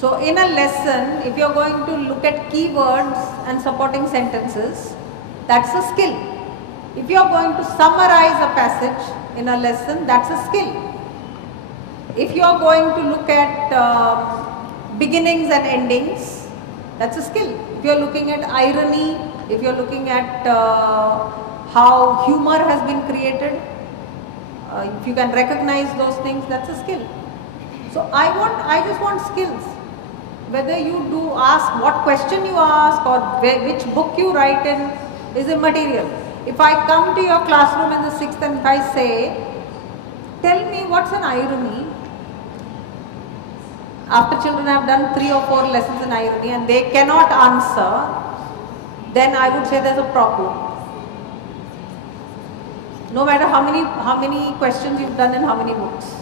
So in a lesson, if you're going to look at keywords and supporting sentences, that's a skill. If you're going to summarize a passage in a lesson, that's a skill. If you're going to look at beginnings and endings, that's a skill. If you're looking at irony, if you're looking at how humor has been created, if you can recognize those things, that's a skill. So I just want skills. Whether you do ask what question you ask or which book you write in is immaterial. If I come to your classroom in the 6th and if I say, tell me what's an irony, after children have done 3 or 4 lessons in irony and they cannot answer, then I would say there's a problem. No matter how many questions you've done in how many books.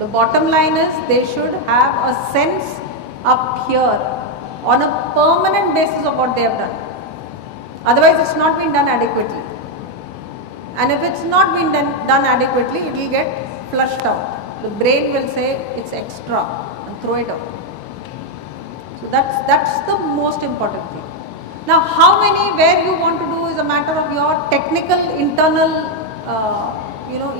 The bottom line is they should have a sense up here on a permanent basis of what they have done. Otherwise it's not been done adequately. And if it's not been done adequately, it will get flushed out. The brain will say it's extra and throw it out. So that's the most important thing. Now how many, where you want to do is a matter of your technical internal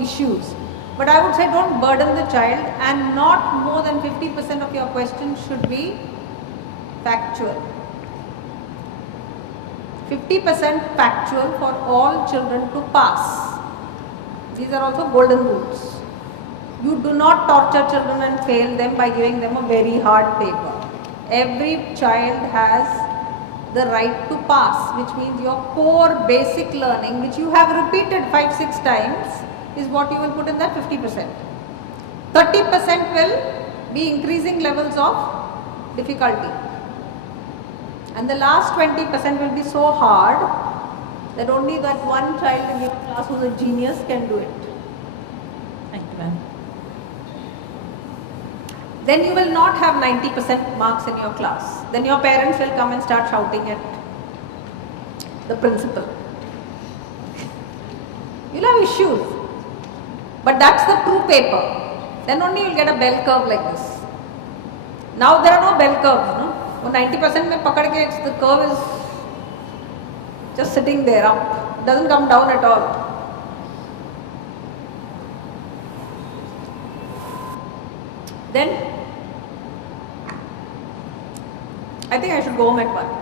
issues. But I would say don't burden the child, and not more than 50% of your questions should be factual. 50% factual for all children to pass. These are also golden rules. You do not torture children and fail them by giving them a very hard paper. Every child has the right to pass, which means your core basic learning, which you have repeated 5-6 times, is what you will put in that 50%. 30% will be increasing levels of difficulty. And the last 20% will be so hard that only that one child in your class who's a genius can do it. Thank you, ma'am. Then you will not have 90% marks in your class. Then your parents will come and start shouting at the principal. You'll have issues. But that's the true paper. Then only you'll get a bell curve like this. Now there are no bell curves, no? 90% mein pakad ke, the curve is just sitting there up. It doesn't come down at all. Then I think I should go home at 1.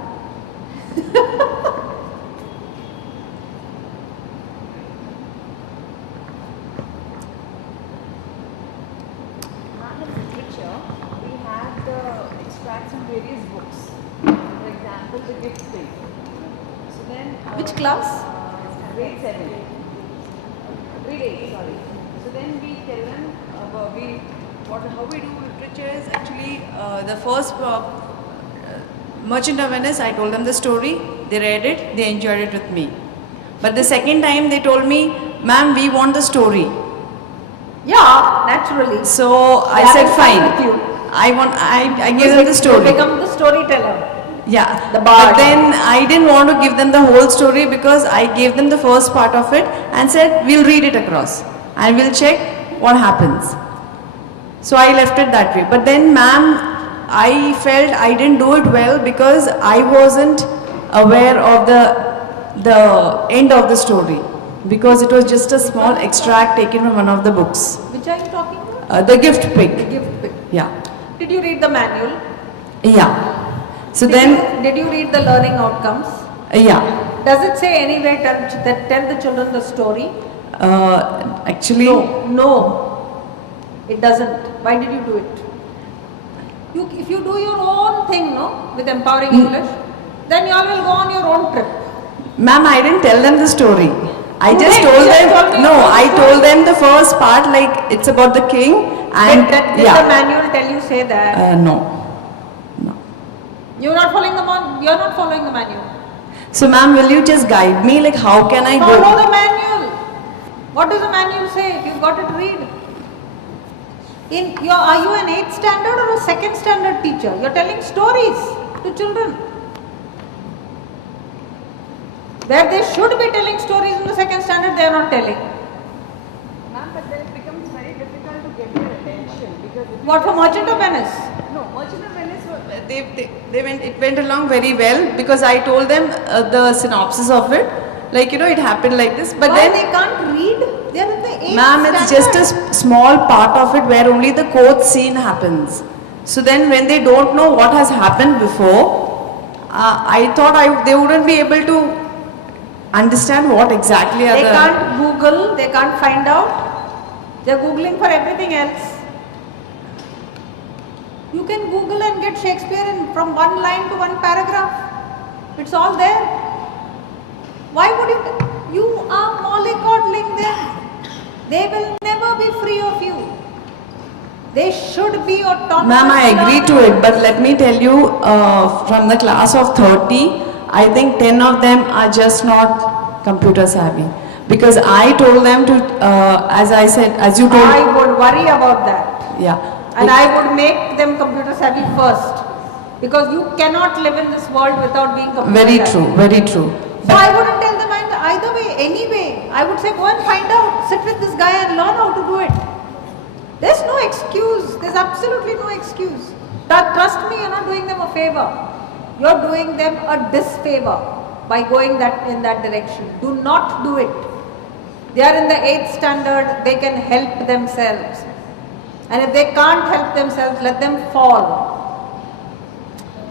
Various books, for example, the gift thing. So then, which class? Grade 7, grade 8. Sorry. So then we tell them how we do literature is actually the first Merchant of Venice. I told them the story. They read it. They enjoyed it with me. But the second time they told me, "Ma'am, we want the story." Yeah, naturally. So I said, "Fine." I gave them the story. You become the storyteller. Yeah. The bard. But then I didn't want to give them the whole story because I gave them the first part of it and said, we'll read it across and we'll check what happens. So I left it that way. But then, ma'am, I felt I didn't do it well because I wasn't aware of the end of the story, because it was just a small extract taken from one of the books. Which are you talking about? The gift pig. The gift pig. Yeah. Did you read the manual? Yeah. So did you read the learning outcomes? Yeah. Does it say anywhere tell the children the story? Actually, no, it doesn't. Why did you do it? If you do your own thing, no, with empowering English, then you all will go on your own trip. Ma'am, I didn't tell them the story. I just told them. No, I told them the first part, like it's about the king. And did the manual tell you say that? No. You're not following you're not following the manual. So ma'am, will you just guide me? Like how can I go? Follow the manual. What does the manual say? If you've got it, read. Are you an 8th standard or a 2nd standard teacher? You're telling stories to children. Where they should be telling stories in the 2nd standard, they are not telling. Ma'am, but then it becomes very difficult to get their attention because... What, for Merchant of Venice? No, Merchant of Venice it went along very well because I told them the synopsis of it. Like, it happened like this. But Why then, they can't read? They are in the 8th ma'am, it's just a standard. small part of it where only the court scene happens. So then when they don't know what has happened before, I thought they wouldn't be able to understand what exactly are They the... can't Google, they can't find out. They're Googling for everything else. You can Google and get Shakespeare from one line to one paragraph. It's all there. Why would you are mollycoddling them. They will never be free of you. They should be autonomous. Ma'am, I agree to it, but let me tell you, from the class of 30, I think 10 of them are just not computer savvy. Because I told them to, as I said, as you told... I would worry about that. Yeah. And I would make them computer savvy first. Because you cannot live in this world without being computer Very savvy. true, very true. So I wouldn't tell them either way, anyway. I would say go and find out, sit with this guy and learn how to do it. There's no excuse. There's absolutely no excuse. Trust me, you're not doing them a favor. You're doing them a disfavor by going in that direction. Do not do it. They are in the 8th standard. They can help themselves. And if they can't help themselves, let them fall.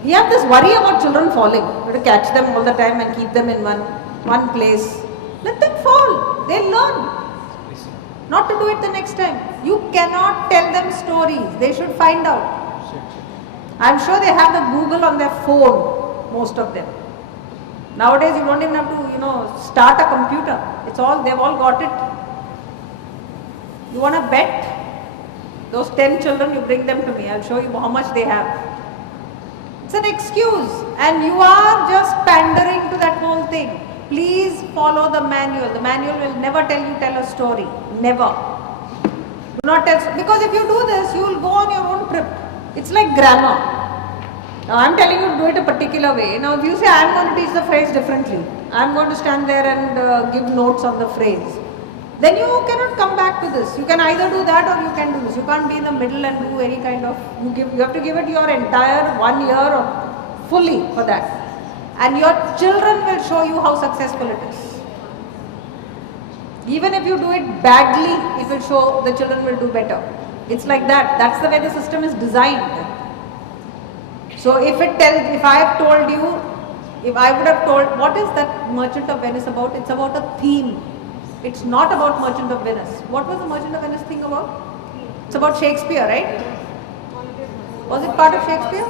We have this worry about children falling. We have to catch them all the time and keep them in one place. Let them fall. They'll learn. Not to do it the next time. You cannot tell them stories. They should find out. I'm sure they have the Google on their phone, most of them. Nowadays you don't even have to, start a computer. They've all got it. You want to bet? Those 10 children, you bring them to me. I'll show you how much they have. It's an excuse. And you are just pandering to that whole thing. Please follow the manual. The manual will never tell a story. Never. Do not tell, because if you do this, you will go on your own trip. It's like grammar. Now I'm telling you to do it a particular way. Now if you say I'm going to teach the phrase differently, I'm going to stand there and give notes on the phrase, then you cannot come back to this. You can either do that or you can do this. You can't be in the middle and do any kind of, you have to give it your entire 1 year or fully for that. And your children will show you how successful it is. Even if you do it badly, it will show the children will do better. It's like that. That's the way the system is designed. So if I have told you, if I would have told, what is that Merchant of Venice about? It's about a theme. It's not about Merchant of Venice. What was the Merchant of Venice thing about? It's about Shakespeare, right? Was it part of Shakespeare?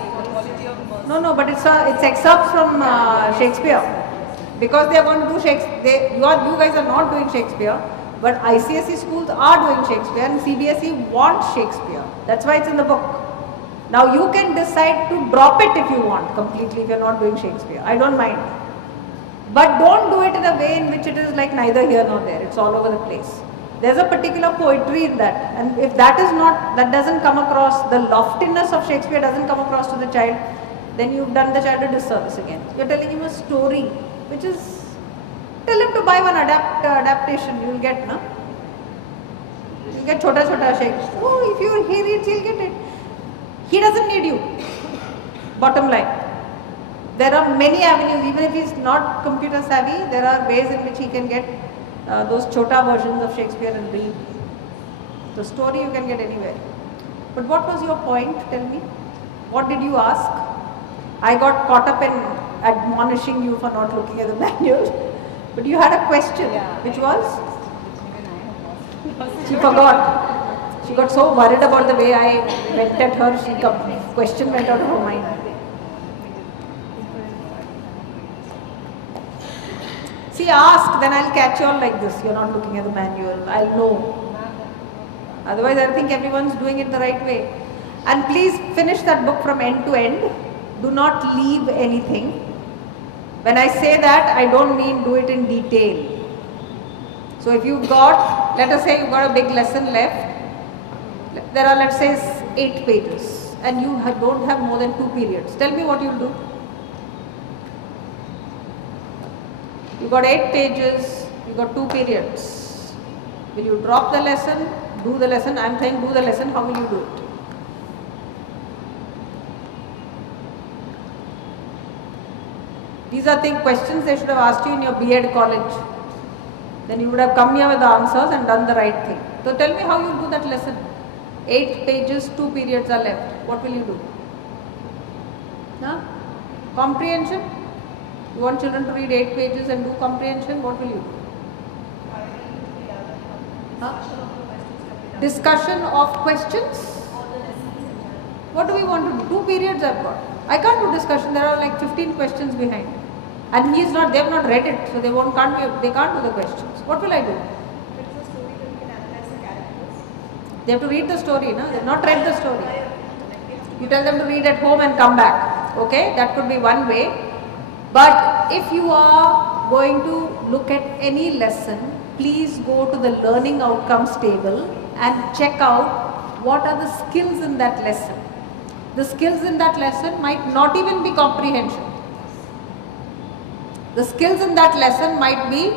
No, but it's excerpts from Shakespeare. Because they are going to do Shakespeare, you guys are not doing Shakespeare, but ICSE schools are doing Shakespeare and CBSE wants Shakespeare. That's why it's in the book. Now you can decide to drop it if you want completely if you're not doing Shakespeare. I don't mind. But don't do it in a way in which it is like neither here nor there. It's all over the place. There's a particular poetry in that. And if that doesn't come across, the loftiness of Shakespeare doesn't come across to the child, then you've done the child a disservice again. You're telling him a story, which is, tell him to buy one adaptation, you'll get, no? You get Chota Shakespeare. Oh, if he reads, he'll get it. He doesn't need you. Bottom line. There are many avenues, even if he's not computer savvy, there are ways in which he can get those Chota versions of Shakespeare and read. The story you can get anywhere. But what was your point? Tell me. What did you ask? I got caught up in admonishing you for not looking at the manual. But you had a question, which was? She forgot. She got so worried about the way I went at her, question went out of her mind. See, ask, then I'll catch you all like this. You're not looking at the manual. I'll know. Otherwise, I think everyone's doing it the right way. And please finish that book from end to end. Do not leave anything. When I say that, I don't mean do it in detail. So if you've got, let us say you've got a big lesson left. There are, let's say, 8 pages. And you don't have more than 2 periods. Tell me what you'll do. You've got 8 pages, you've got 2 periods. Will you drop the lesson, do the lesson? I'm saying do the lesson, how will you do it? These are questions they should have asked you in your B.Ed college. Then you would have come here with the answers and done the right thing. So tell me how you do that lesson. 8 pages, 2 periods are left. What will you do? Huh? Comprehension? You want children to read 8 pages and do comprehension? What will you do? Huh? Discussion of questions? What do we want to do? 2 periods I've got. I can't do discussion. There are like 15 questions behind. And they have not read it, so they can't do the questions. What will I do? They have to read the story, no? They have not read the story. You tell them to read at home and come back. Okay, that could be one way. But if you are going to look at any lesson, please go to the learning outcomes table and check out what are the skills in that lesson. The skills in that lesson might not even be comprehension. The skills in that lesson might be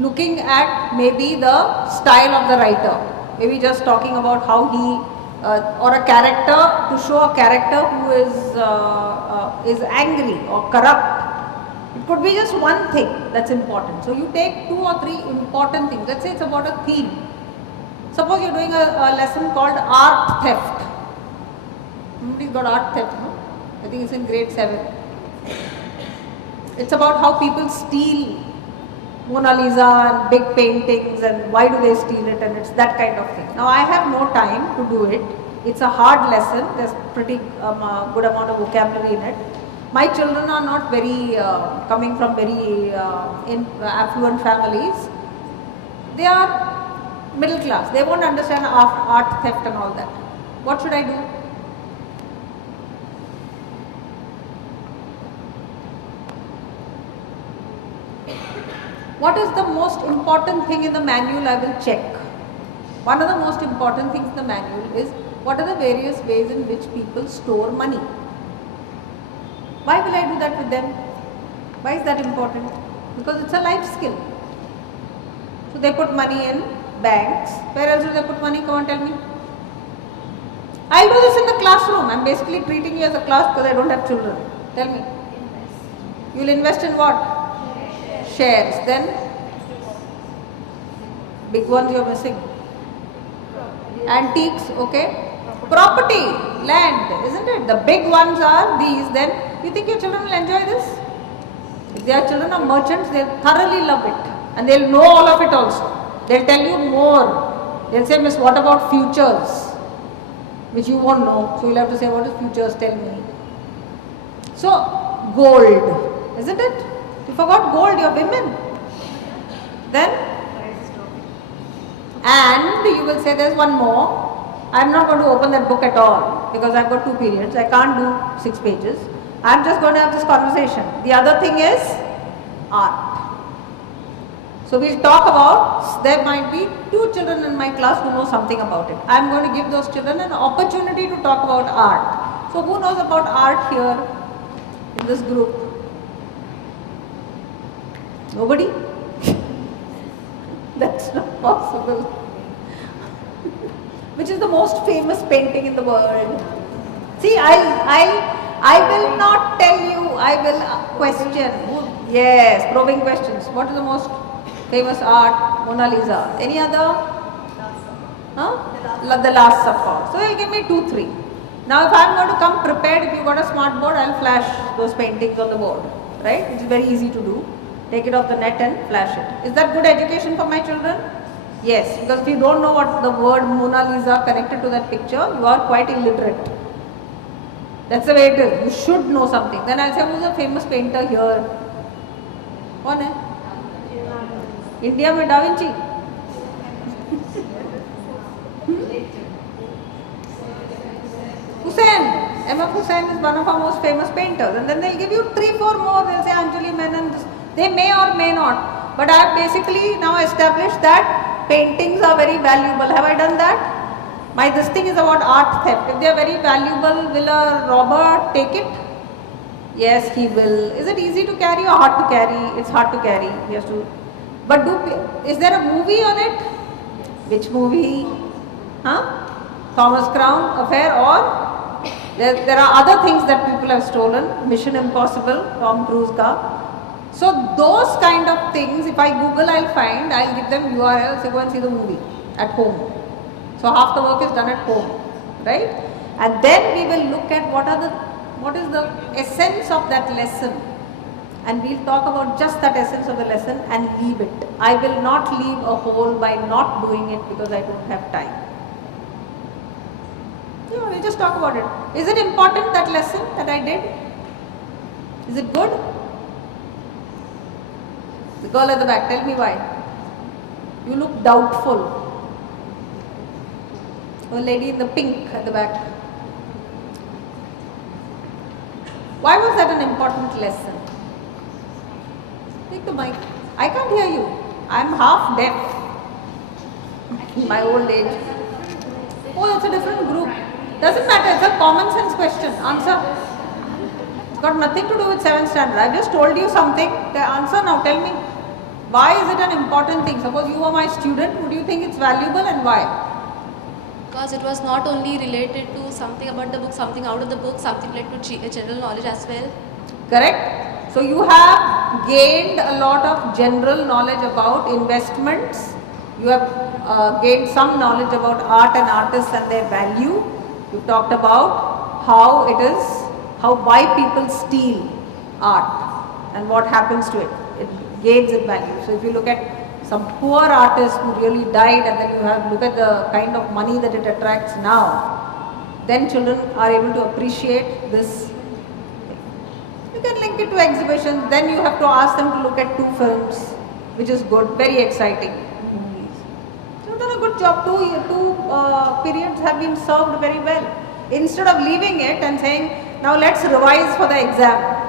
looking at maybe the style of the writer. Maybe just talking about how he or a character, to show a character who is angry or corrupt. It could be just one thing that's important. So you take 2 or 3 important things. Let's say it's about a theme. Suppose you're doing a lesson called art theft. Somebody's got art theft, no? I think it's in grade 7. It's about how people steal Mona Lisa and big paintings and why do they steal it, and it's that kind of thing. Now I have no time to do it. It's a hard lesson. There's pretty good amount of vocabulary in it. My children are not very coming from very affluent families. They are middle class. They won't understand art theft and all that. What should I do? What is the most important thing in the manual I will check? One of the most important things in the manual is what are the various ways in which people store money. Why will I do that with them? Why is that important? Because it's a life skill. So they put money in banks. Where else do they put money? Come on, tell me. I'll do this in the classroom. I'm basically treating you as a class because I don't have children. Tell me. You will invest in what? Shares. Then big ones you're missing. Antiques, okay. Property, land, isn't it? The big ones are these. Then you think your children will enjoy this? If their children are merchants, they'll thoroughly love it. And they'll know all of it also. They'll tell you more. They'll say, Miss, what about futures? Which you won't know. So you'll have to say, what is futures? Tell me. So, gold, isn't it? You forgot gold, you're women. Then, and you will say there's one more. I'm not going to open that book at all because I've got 2 periods. I can't do 6 pages. I'm just going to have this conversation. The other thing is art. So we'll talk about, there might be 2 children in my class who know something about it. I'm going to give those children an opportunity to talk about art. So who knows about art here in this group? Nobody? That's not possible. Which is the most famous painting in the world? See, I will not tell you, I will question. Yes, probing questions. What is the most famous art? Mona Lisa. Any other? Huh? The Last Supper. So you'll give me 2, 3. Now if I'm going to come prepared, if you've got a smart board, I'll flash those paintings on the board. Right? It's very easy to do. Take it off the net and flash it. Is that good education for my children? Yes, because if you don't know what the word Mona Lisa connected to that picture, you are quite illiterate. That's the way it is. You should know something. Then I'll say, who's a famous painter here? Kaun hai? India mein Da Vinci. Hussain. M.F. Hussain is one of our most famous painters. And then they'll give you 3, 4 more. They'll say Anjali Menon. They may or may not. But I have basically now established that paintings are very valuable. Have I done that? This thing is about art theft. If they are very valuable, will a robber take it? Yes, he will. Is it easy to carry or hard to carry? It's hard to carry. He has to. But is there a movie on it? Which movie? Huh? Thomas Crown Affair or There are other things that people have stolen. Mission Impossible, Tom Cruise ka. So those kind of things, if I Google, I'll give them URLs, they go and see the movie at home. So half the work is done at home, right? And then we will look at what is the essence of that lesson. And we'll talk about just that essence of the lesson and leave it. I will not leave a hole by not doing it because I don't have time. We'll just talk about it. Is it important, that lesson that I did? Is it good? The girl at the back, tell me why. You look doubtful. A lady in the pink at the back. Why was that an important lesson? Take the mic. I can't hear you. I'm half deaf in my old age. Oh, that's a different group. Doesn't matter. It's a common sense question. Answer. It's got nothing to do with 7th standard. I just told you something. The answer now. Tell me. Why is it an important thing? Suppose you were my student. Would you think it's valuable and why? Because it was not only related to something about the book, something out of the book, something related to general knowledge as well. Correct? So you have gained a lot of general knowledge about investments. You have gained some knowledge about art and artists and their value. You talked about why people steal art and what happens to it. It gains in value. So if you look at some poor artist who really died and then you look at the kind of money that it attracts now, then children are able to appreciate this. You can link it to exhibitions, then you have to ask them to look at 2 films, which is good, very exciting movies. So you've done a good job, 2 periods have been served very well. Instead of leaving it and saying, now let's revise for the exam.